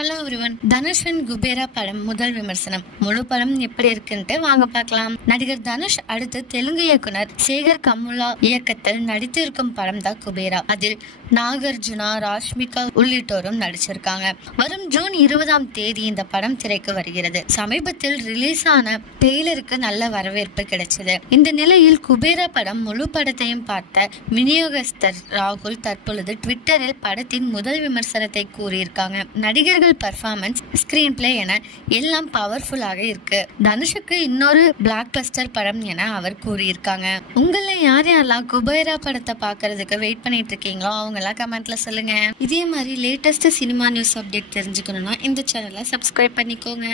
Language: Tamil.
Hello everyone. தனுஷின் குபேரா படம் முதல் விமர்சனம். முழு படம் எப்படி இருக்குன்ட்டு வாங்க பார்க்கலாம். நடிகர் தனுஷ் அடுத்து தெலுங்கு இயக்குனர் சேகர் கமுலா இயக்கத்தில் நடித்து இருக்கும் படம் தான் குபேரா. அதில் நாகார்ஜுனா, ராஷ்மிகா உள்ளிட்டோரும் நடிச்சிருக்காங்க. வரும் ஜூன் 20 இந்த படம் திரைக்கு வருகிறது. சமீபத்தில் ரிலீஸ் ஆன டெய்லருக்கு நல்ல வரவேற்பு கிடைச்சது. இந்த நிலையில் குபேரா படம் முழு படத்தையும் பார்த்த விநியோகஸ்தர் ராகுல் தற்பொழுது ட்விட்டரில் படத்தின் முதல் விமர்சனத்தை கூறியிருக்காங்க. நடிகர்கள் பர்ஃபார்மன்ஸ், ஸ்கிரீன் பிளே என எல்லாம் பவர்ஃபுல்லாக இருக்கு. தனுஷுக்கு இன்னொரு பிளாக் பஸ்டர் படம் என அவர் கூறியிருக்காங்க. உங்களை யாரெல்லாம் குபேரா படத்தை பார்க்கறதுக்கு வெயிட் பண்ணிட்டு இருக்கீங்களோ அவங்க எல்லாம் கமெண்ட்ல சொல்லுங்க. இதே மாதிரி லேட்டஸ்ட் சினிமா நியூஸ் அப்டேட் தெரிஞ்சுக்கணும்னா இந்த சேனலை சப்ஸ்கிரைப் பண்ணிக்கோங்க.